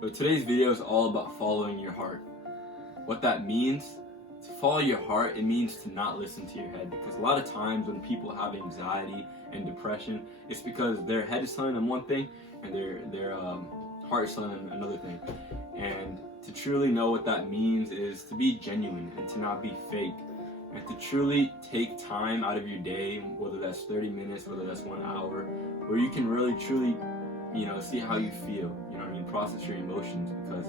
So today's video is all about following your heart. What that means, to follow your heart, it means to not listen to your head. Because a lot of times when people have anxiety and depression, it's because their head is telling them one thing and their heart is telling them another thing. And to truly know what that means is to be genuine and to not be fake. And to truly take time out of your day, whether that's 30 minutes, whether that's 1 hour, where you can really truly, see how you feel, process your emotions, because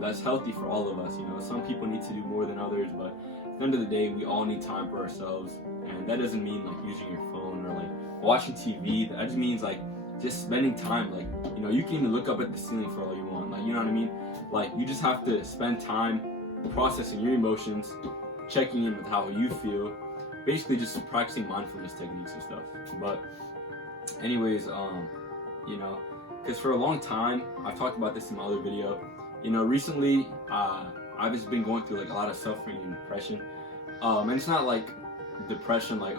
that's healthy for all of us. Some people need to do more than others, but at the end of the day, we all need time for ourselves. And that doesn't mean like using your phone or like watching TV. That just means like just spending time. Like, you can even look up at the ceiling for all you want. Like, you know what I mean? Like, you just have to spend time processing your emotions, checking in with how you feel, basically just practicing mindfulness techniques and stuff. But anyways, because for a long time, I've talked about this in my other video, recently I've just been going through like a lot of suffering and depression, and it's not like depression like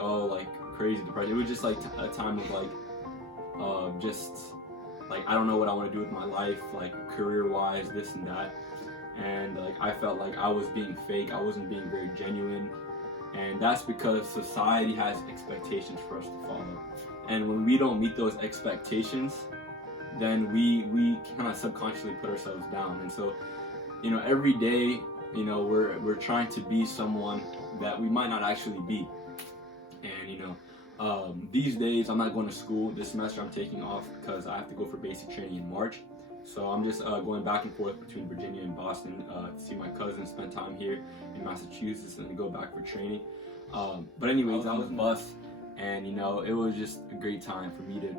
crazy depression. It was just like a time of just like I don't know what I want to do with my life, like career wise, this and that. And like I felt like I was being fake, I wasn't being very genuine. And that's because society has expectations for us to follow. And when we don't meet those expectations, then we kind of subconsciously put ourselves down. And so, every day, we're trying to be someone that we might not actually be. And these days I'm not going to school. This semester I'm taking off because I have to go for basic training in March. So I'm just going back and forth between Virginia and Boston to see my cousin, spend time here in Massachusetts, and then go back for training. But anyways, I was on the bus, and it was just a great time for me to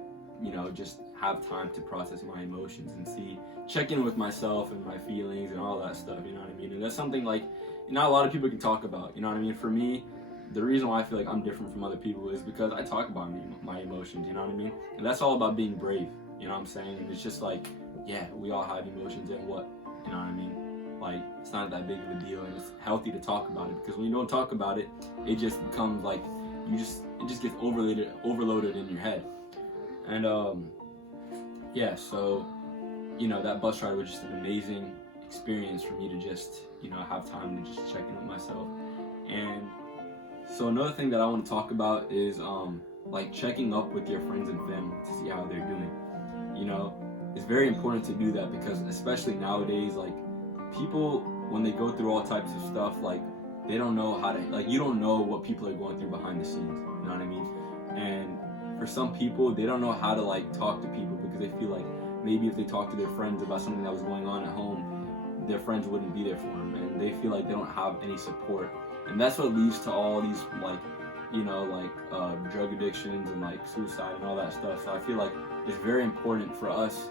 just have time to process my emotions and check in with myself and my feelings and all that stuff, And that's something like not a lot of people can talk about, For me, the reason why I feel like I'm different from other people is because I talk about my emotions, And that's all about being brave, And it's just like, yeah, we all have emotions, and what, Like, it's not that big of a deal, and it's healthy to talk about it, because when you don't talk about it, it just becomes like, it just gets overloaded in your head. And yeah, so that bus ride was just an amazing experience for me to just have time to just check in with myself. And so another thing that I want to talk about is like checking up with your friends and family to see how they're doing. It's very important to do that, because especially nowadays, like, people, when they go through all types of stuff, like, they don't know how to, like, you don't know what people are going through behind the scenes, you know what I mean? And for some people, they don't know how to like talk to people, because they feel like maybe if they talk to their friends about something that was going on at home, their friends wouldn't be there for them, and they feel like they don't have any support. And that's what leads to all these drug addictions and like suicide and all that stuff. So I feel like it's very important for us,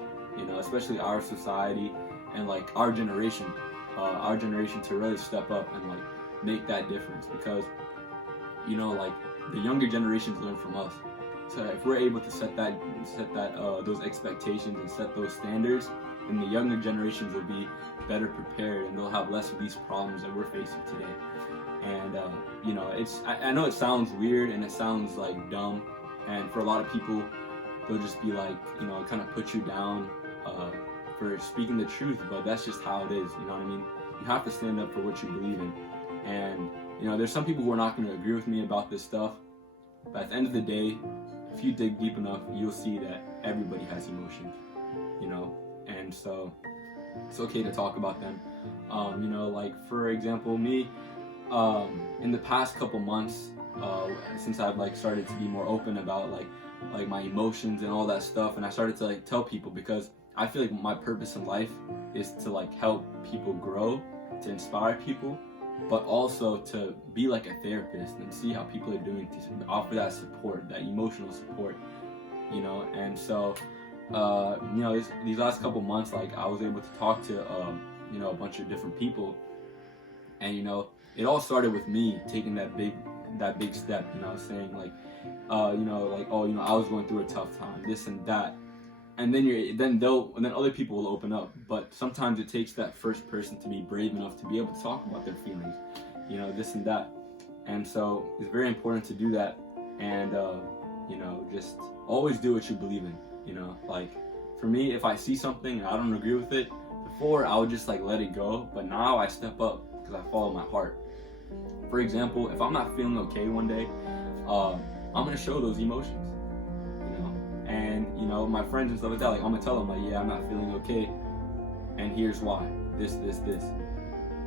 especially our society and like our generation to really step up and like make that difference, because like the younger generations learn from us. So if we're able to set those expectations and set those standards, then the younger generations will be better prepared, and they'll have less of these problems that we're facing today. And I know it sounds weird and it sounds like dumb, and for a lot of people, they'll just be like, kind of put you down for speaking the truth, but that's just how it is, You have to stand up for what you believe in. And there's some people who are not going to agree with me about this stuff, but at the end of the day, if you dig deep enough, you'll see that everybody has emotions, and so it's okay to talk about them. Like for example, me, in the past couple months, since I've like started to be more open about like my emotions and all that stuff, and I started to like tell people, because I feel like my purpose in life is to like help people grow, to inspire people, but also to be like a therapist and see how people are doing, to offer that support, that emotional support, And so, these last couple months, like I was able to talk to, a bunch of different people, and it all started with me taking that big step, saying like, I was going through a tough time, this and that. And then other people will open up. But sometimes it takes that first person to be brave enough to be able to talk about their feelings, this and that. And so it's very important to do that. And just always do what you believe in. Like for me, if I see something and I don't agree with it, before I would just like let it go, but now I step up because I follow my heart. For example, if I'm not feeling okay one day, I'm gonna show those emotions, and my friends and stuff like that, like I'm gonna tell them like, yeah, I'm not feeling okay, and here's why, this,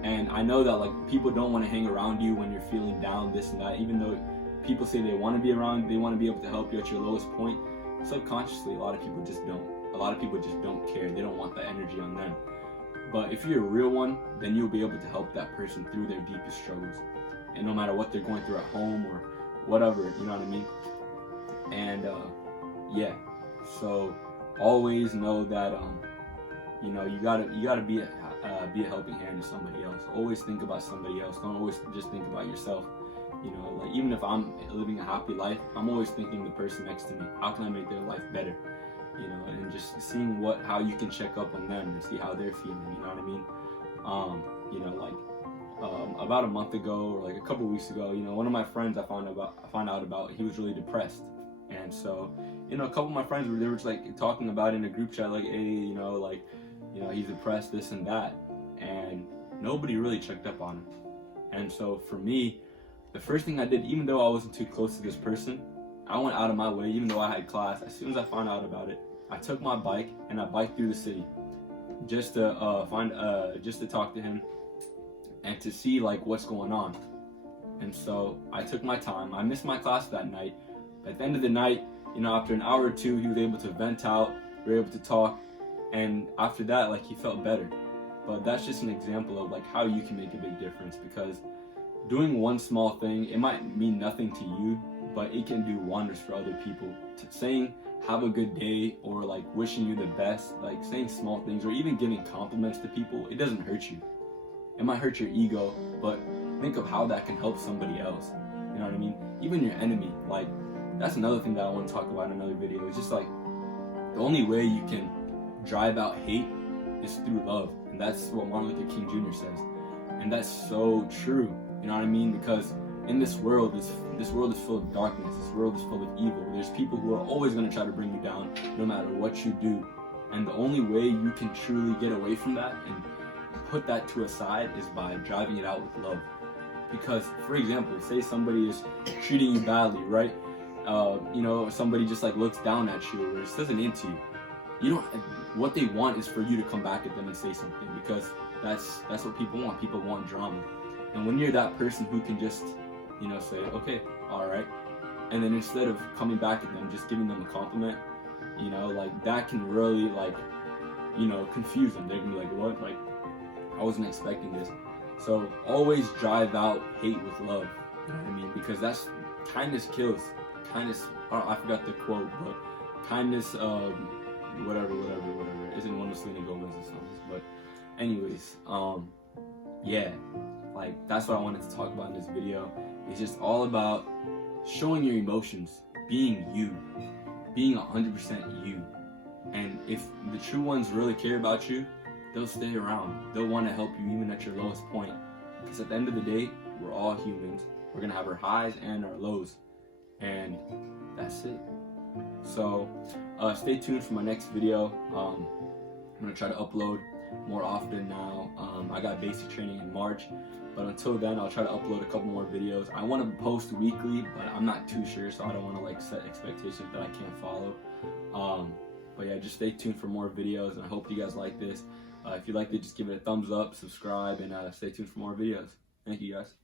and I know that like people don't want to hang around you when you're feeling down, this and that, even though people say they want to be around, they want to be able to help you at your lowest point. Subconsciously, a lot of people just don't care. They don't want that energy on them. But if you're a real one, then you'll be able to help that person through their deepest struggles, and no matter what they're going through at home or whatever, you know what I mean? And yeah, so always know that you gotta be a helping hand to somebody else. Always think about somebody else. Don't always just think about yourself. Like even if I'm living a happy life, I'm always thinking the person next to me. How can I make their life better? And just seeing how you can check up on them and see how they're feeling. You know what I mean? About a month ago or like a couple weeks ago, one of my friends I found out about, he was really depressed, and so a couple of my friends they were just like talking about it in a group chat, like, hey, he's depressed, this and that, and nobody really checked up on him. And so for me, the first thing I did, even though I wasn't too close to this person, I went out of my way, even though I had class. As soon as I found out about it, I took my bike and I biked through the city just to talk to him and to see like what's going on. And so I took my time. I missed my class that night, but at the end of the night, after an hour or two, he was able to vent out. We were able to talk, and after that, like, he felt better. But that's just an example of like how you can make a big difference, because doing one small thing, it might mean nothing to you, but it can do wonders for other people. Saying have a good day, or like wishing you the best, like saying small things, or even giving compliments to people, it doesn't hurt you. It might hurt your ego, but think of how that can help somebody else. You know what I mean? Even your enemy. Like, that's another thing that I want to talk about in another video. It's just like, the only way you can drive out hate is through love. And that's what Martin Luther King Jr. says. And that's so true. You know what I mean? Because in this world is full of darkness. This world is full of evil. There's people who are always going to try to bring you down, no matter what you do. And the only way you can truly get away from that and put that to a side is by driving it out with love. Because, for example, say somebody is treating you badly, right? Somebody just like looks down at you or just isn't into you. What they want is for you to come back at them and say something, because that's what people want. People want drama. And when you're that person who can just, say, okay, all right, and then instead of coming back at them, just giving them a compliment, like that can really confuse them. They're gonna be like, what? Like, I wasn't expecting this. So always drive out hate with love. You know what I mean? Because that's kindness kills. Kindness, I forgot the quote, but kindness, whatever. Isn't one of Selena Gomez's songs. But anyways, yeah, like that's what I wanted to talk about in this video. It's just all about showing your emotions, being you, being 100% you. And if the true ones really care about you, they'll stay around. They'll want to help you even at your lowest point. Because at the end of the day, we're all humans. We're going to have our highs and our lows. And that's it. So stay tuned for my next video. I'm going to try to upload more often now. I got basic training in March. But until then, I'll try to upload a couple more videos. I want to post weekly, but I'm not too sure. So I don't want to like set expectations that I can't follow. But yeah, just stay tuned for more videos. And I hope you guys like this. If you liked it, just give it a thumbs up, subscribe, and stay tuned for more videos. Thank you, guys.